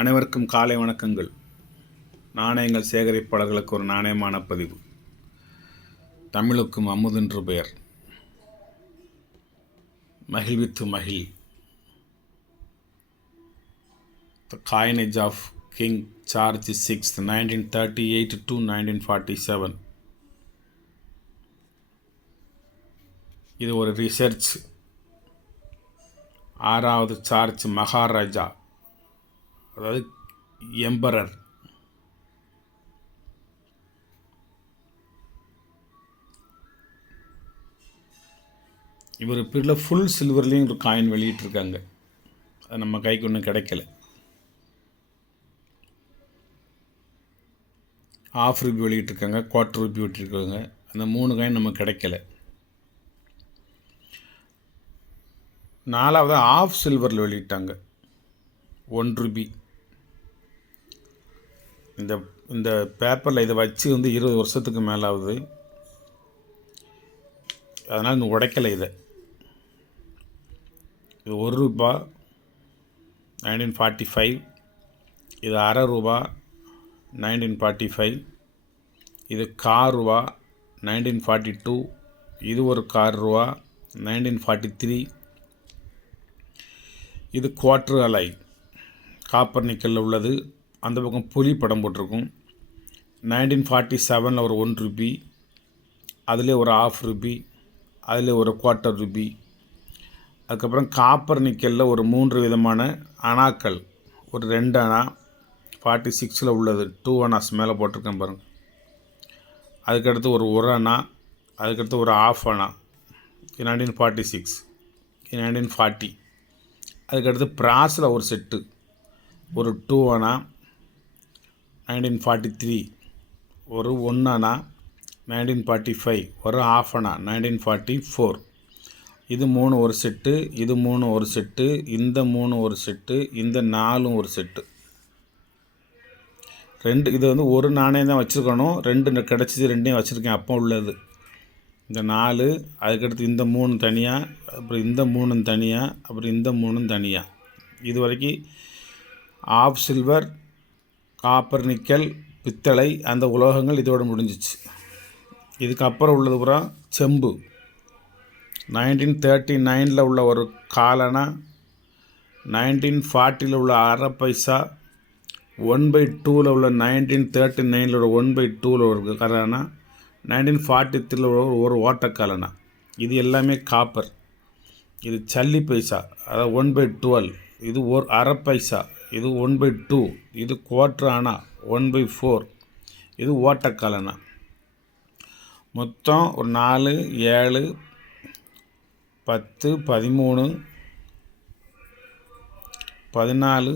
அனைவருக்கும் காலை வணக்கங்கள். நாணயங்கள் சேகரிப்பாளர்களுக்கு ஒரு நாணயமான பதிவு. தமிழுக்கும் அமுதென்று பெயர். மகிழ்வித்து மகிழ். The coinage of King George VI, 1938 to 1947. இது ஒரு ரிசர்ச். 6வது சார்ஜ் மகாராஜா, அதாவது எம்பரர். இவர் பீரியடில் ஃபுல் சில்வர்லேயும் ஒரு காயின் வெளியிட்டிருக்காங்க. அது நம்ம கைக்கு ஒன்றும் கிடைக்கல. ½ ரூபி வெளியிட்டிருக்காங்க, குவார்ட்டர் ரூபி வெளியிட்டிருக்காங்க. அந்த 3 காயின் நமக்கு கிடைக்கல. 4வது ½ சில்வரில் வெளியிட்டாங்க, 1 ரூபி. இந்த பேப்பரில் இதை வச்சு 20 வருஷத்துக்கு மேலே ஆகுது. அதனால் இன்னும் உடைக்கலை. இது 1 ரூபா 1945, இது ½ ரூபா 1945, இது கால் ரூபா 1942, இது ஒரு கால் ரூபா 1943, இது குவார்ட்ரு அலை காப்பர் நிக்கலில் உள்ளது. அந்த பக்கம் புலி படம் போட்டிருக்கும். 1947 ஒரு 1 ரூபி, அதில் ஒரு ½ ரூபி, அதில் ஒரு குவார்ட்டர் ரூபி. அதுக்கப்புறம் காப்பர் நிக்கலில் ஒரு 3 விதமான அணாக்கள், ஒரு 2 அணா 46 உள்ளது, 2 அணாஸ் மேலே போட்டிருக்கேன் பாருங்கள். அதுக்கடுத்து ஒரு அணா, அதுக்கடுத்து ஒரு ½ அணா 1946, 1940. அதுக்கடுத்து பிராஸில் ஒரு செட்டு, ஒரு 2 அணா 1943, ஒரு 1 அணா 1945, ஒரு ½ அணா 1944. இது 3 ஒரு செட்டு, இது 3 ஒரு செட்டு, இந்த 3 ஒரு செட்டு, இந்த 4 ஒரு செட்டு. 2 இது ஒரு நாணயம் தான் வச்சுருக்கணும். 2 கிடச்சிது, 2 வச்சுருக்கேன் அப்போ உள்ளது. இந்த 4, அதுக்கடுத்து இந்த 3 தனியாக, அப்புறம் இந்த 3 தனியாக, அப்புறம் இந்த 3 தனியாக. இது வரைக்கும் ½ சில்வர், காப்பர் நிக்கல், பித்தளை, அந்த உலோகங்கள் இதோடு முடிஞ்சிச்சு. இதுக்கப்புறம் உள்ளது பூரா செம்பு. 1939 உள்ள ஒரு காலனா, 1940 உள்ள ½ பைசா, 1/2 உள்ள 1939 உள்ள 1/2 ஒரு காலனா, 1943 ஒரு ஓட்டக்காலனா. இது எல்லாமே காப்பர். இது சல்லி பைசா, அதாவது 1/12. இது ஒரு ½ பைசா, இது 1/2. இது குவார்ட்ரு அணா 1/4. இது ஓட்டக்காலனா. மொத்தம் ஒரு 4, 7, 10, 13, 14,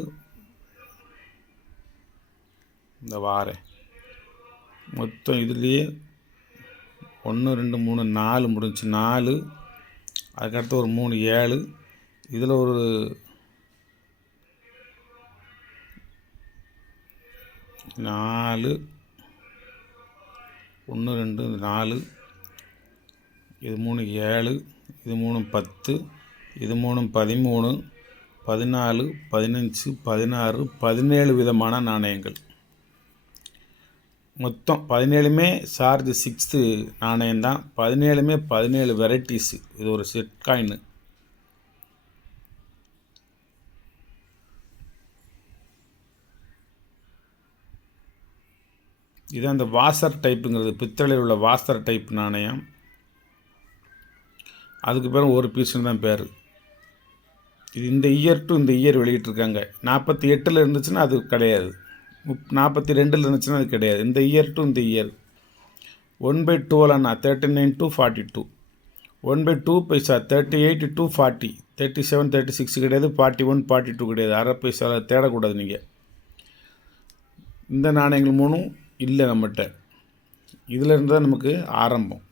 இந்த வாரேன். மொத்தம் இதுலேயே 1, 2, 3, 4 முடிஞ்சு. 4, அதுக்கடுத்து ஒரு 3, 7. இதில் ஒரு 4, 1, 2, 4, இது 3, 7, இது 3, 10, இது 3, 13, 14, 15, 16, 17 விதமான நாணயங்கள். மொத்தம் 17மே சார்ஜ் 6 நாணயம்தான். 17மே 17 வெரைட்டிஸு. இது ஒரு செட் காயின். இது அந்த வாசர் டைப்புங்கிறது, பித்தளையில் உள்ள வாசர் டைப் நாணயம். அதுக்கு பேர் ஒரு பீஸ்னு தான் பேர். இது இந்த இயர் டு இந்த இயர் வெளியிட்டிருக்காங்க. 48 இருந்துச்சுன்னா அது கிடையாது, 42 இருந்துச்சுன்னா அது கிடையாது. இந்த இயர் டு இந்த year. 1/12 Anna 39 to 42, 1/2 paisa 38 to 40, 37, 36 கிடையாது, 41, 42 கிடையாது. ½ பைசாவில் தேடக்கூடாது நீங்கள். இந்த நாணயங்கள் 3 இல்லை நம்மகிட்ட. இதில் இருந்து தான் நமக்கு ஆரம்பம்.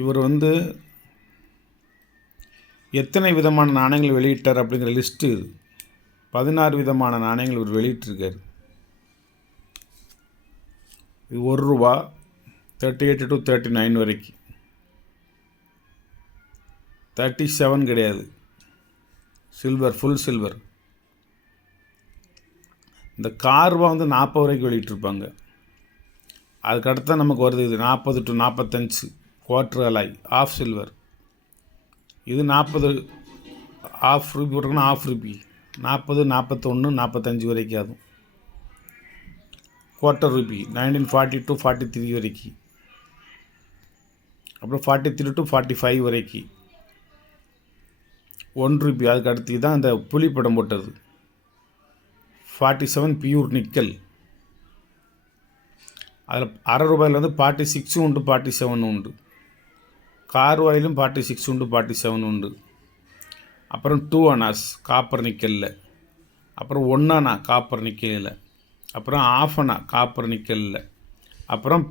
இவர் எத்தனை விதமான நாணயங்கள் வெளியிட்டார் அப்படிங்கிற லிஸ்ட்டு இது. 16 விதமான நாணயங்கள் இவர் வெளியிட்டிருக்கார். இது 1 ரூபா 38 to 39 வரைக்கும். 37 கிடையாது, சில்வர், ஃபுல் சில்வர். இந்த கார்வா வந்து 40 வரைக்கும் வெளியிட்டிருப்பாங்க. அதுக்கடுத்து நமக்கு வருது இது 40 to 45 quarter alloy of silver. இது 40 ஆஃப் ரூபி போட்டிருக்குன்னா ஆஃப் ரூபி 40, 41, 45 வரைக்கும் ஆகும். குவார்டர் ரூபி 1940 to 43 வரைக்கும். அப்புறம் 43 to 45 வரைக்கும் 1 ரூபி. அதுக்கு அடுத்து தான் இந்த புலி படம் போட்டது. 47 பியூர் நிக்கல். அதில் ₹1/2 வந்து 46 உண்டு, 47 உண்டு. கார்வாயிலும் 46 உண்டு, 47 உண்டு. அப்புறம் 2 அனாஸ் காப்பர் நிக்கலில். அப்புறம் 1 அணா காப்பர் நிக்கலில். அப்புறம் ½ அணா காப்பர் நிக்கலில். அப்புறம்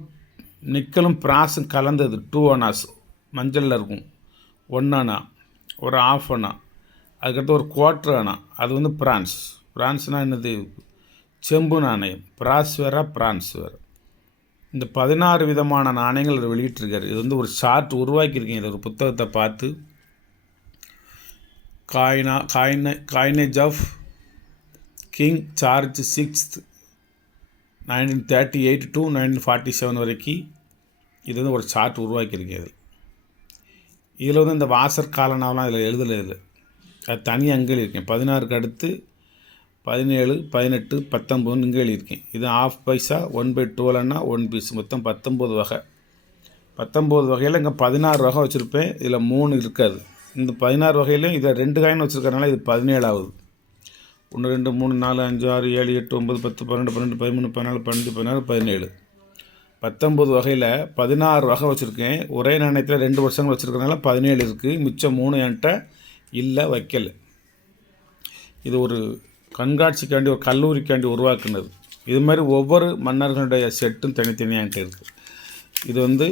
நிக்கலும் பிராஸும் கலந்தது 2 அனாஸ் மஞ்சளில் இருக்கும். 1 அணா, ஒரு ½ அணா, அதுக்கடுத்து ஒரு குவார்டர் அணா. அது வந்து பிரான்ஸ்னால் என்னது? செம்பு நாணயம். பிராஸ் வேறு, பிரான்ஸ் வேறு. இந்த 16 விதமான நாணயங்கள் அவர் வெளியிட்டிருக்காரு. இது வந்து ஒரு சார்ட் உருவாக்கியிருக்கேன். இது ஒரு புத்தகத்தை பார்த்து coinage of king George 6th 1938 to 1947 வரைக்கும் இது வந்து ஒரு சார்ட் உருவாக்கியிருக்கேன். இதில் வந்து இந்த வாசர் காலனாவெலாம் இதில் எழுதலை. இது அது தனி அங்கே எழுதியிருக்கேன். 16க்கு அடுத்து 17, 18, 19 இங்கே எழுதியிருக்கேன். இது ½ பைசா, 1/12 1 பீஸ், மொத்தம் 19 வகை. 19 வகையில் இங்கே 16 வகை வச்சுருப்பேன். இதில் 3 இருக்காது. இந்த 16 வகையிலையும் இதில் 2 காயின் வச்சுருக்கறனால இது 17 ஆகுது. 1 2 3 4 5 6 7 8 9 10 12 12 13 14 15 16 17 19 வகையில் 16 வகை வச்சுருக்கேன். ஒரே நாணயத்தில் 2 வருஷங்கள் வச்சுருக்கறனால 17 இருக்குது. மிச்சம் 3 என்கிட்ட இல்லை, வைக்கல. இது ஒரு கண்காட்சிக்காண்டி, ஒரு கல்லூரிக்காண்டி உருவாக்குனது. இது மாதிரி ஒவ்வொரு மன்னர்களுடைய செட்டும் தனித்தனியாக இருக்குது. இது வந்து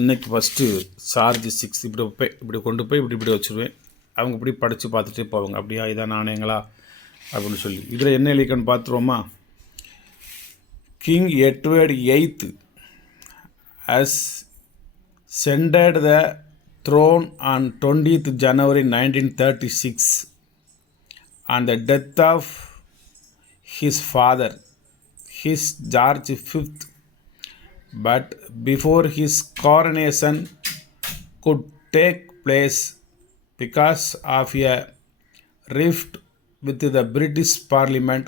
இன்றைக்கி ஃபஸ்ட்டு சார்ஜ் 6 இப்படி கொண்டு போய் இப்படி வச்சுருவேன். அவங்க இப்படி படித்து பார்த்துட்டே போவாங்க. அப்படியா இதான் நாணயங்களா அப்படின்னு சொல்லி. இதில் என்ன எழுதிக்கன்னு பார்த்துருவோமா? King Edward 8th has ascended the throne on 20th January 1936 on the death of his father, his George V. But before his coronation could take place because of a rift with the British Parliament,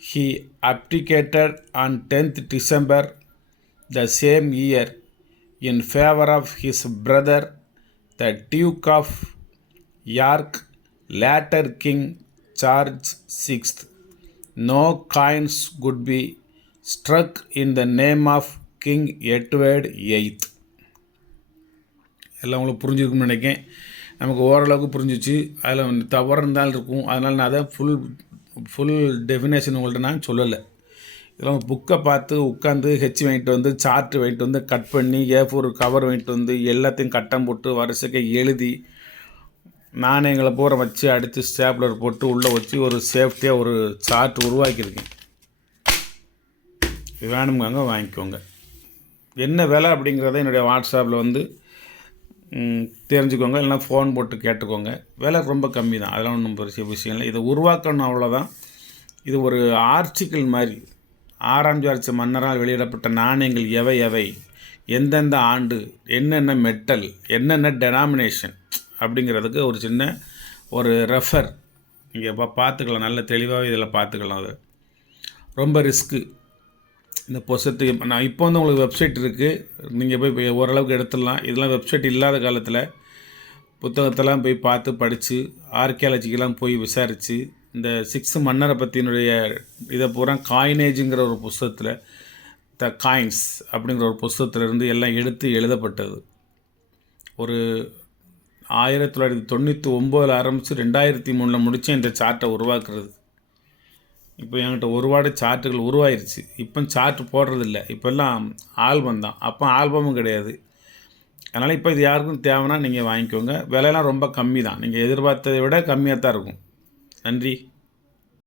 he abdicated on 10th December the same year in favor of his brother, the Duke of York, later King George VI. No coins could be struck in the name of King Edward VIII. எல்லாம் உங்களுக்கு புரிஞ்சிருக்குன்னு நினைக்கிறேன். நமக்கு ஓரளவுக்கு புரிஞ்சிச்சு. அதில் தவறு இருந்தாலும் இருக்கும். அதனால் நான் அதை ஃபுல் டெஃபினேஷன் உங்கள்கிட்ட நான் சொல்லலை. இதெல்லாம் புக்கை பார்த்து உட்காந்து வாங்கிட்டு வந்து சார்ட்டு வாங்கிட்டு வந்து கட் பண்ணி A4 கவர் வாங்கிட்டு வந்து எல்லாத்தையும் கட்டம் போட்டு வரிசைக்கு எழுதி நாணயங்களை பூரா வச்சு அடித்து ஸ்டேப்லர் போட்டு உள்ளே வச்சு ஒரு சேஃப்டியாக ஒரு சார்ட் உருவாக்கியிருக்கேன். வேணுங்க வாங்கிக்கோங்க. என்ன விலை அப்படிங்கிறத என்னுடைய வாட்ஸ்அப்பில் வந்து தெரிஞ்சுக்கோங்க. இல்லைனா ஃபோன் போட்டு கேட்டுக்கோங்க. விலை ரொம்ப கம்மி தான். அதெல்லாம் ஒன்றும் பெரிய விஷயம் இல்லை. இதை உருவாக்கணும், அவ்வளோதான். இது ஒரு ஆர்டிக்கிள் மாதிரி. 6ஆம் ஜார்ஜ் மன்னரால் வெளியிடப்பட்ட நாணயங்கள் எவை, எந்தெந்த ஆண்டு, என்னென்ன மெட்டல், என்னென்ன டெனாமினேஷன் அப்படிங்கிறதுக்கு ஒரு சின்ன ஒரு ரெஃபர் நீங்கள் பார்த்துக்கலாம். நல்ல தெளிவாகவே இதில் பார்த்துக்கலாம். அது ரொம்ப ரிஸ்க்கு. இந்த புத்தகத்தை நான் இப்போ வந்து உங்களுக்கு வெப்சைட் இருக்குது. நீங்கள் போய் ஓரளவுக்கு எடுத்துடலாம். இதெல்லாம் வெப்சைட் இல்லாத காலத்தில் புத்தகத்தெல்லாம் போய் பார்த்து படித்து ஆர்கியாலஜிக்கெல்லாம் போய் விசாரித்து இந்த 6 மன்னரை பற்றினுடைய இதை பூரா காயினேஜுங்கிற ஒரு புத்தகத்தில், த காயின்ஸ் அப்படிங்கிற ஒரு புத்தகத்திலேருந்து எல்லாம் எடுத்து எழுதப்பட்டது. ஒரு 1999 ஆரம்பித்து 2003 முடித்தேன் இந்த சார்ட்டை உருவாக்குறது. இப்போ என்கிட்ட ஒருபாடு சார்ட்டுகள் உருவாயிருச்சு. இப்போ சார்ட்டு போடுறதில்ல. இப்போல்லாம் ஆல்பம் தான். அப்போ ஆல்பமும் கிடையாது. அதனால் இப்போ இது யாருக்கும் தேவைன்னா நீங்கள் வாங்கிக்கோங்க. விலையெல்லாம் ரொம்ப கம்மி தான். நீங்கள் எதிர்பார்த்ததை விட கம்மியாக தான் இருக்கும். நன்றி.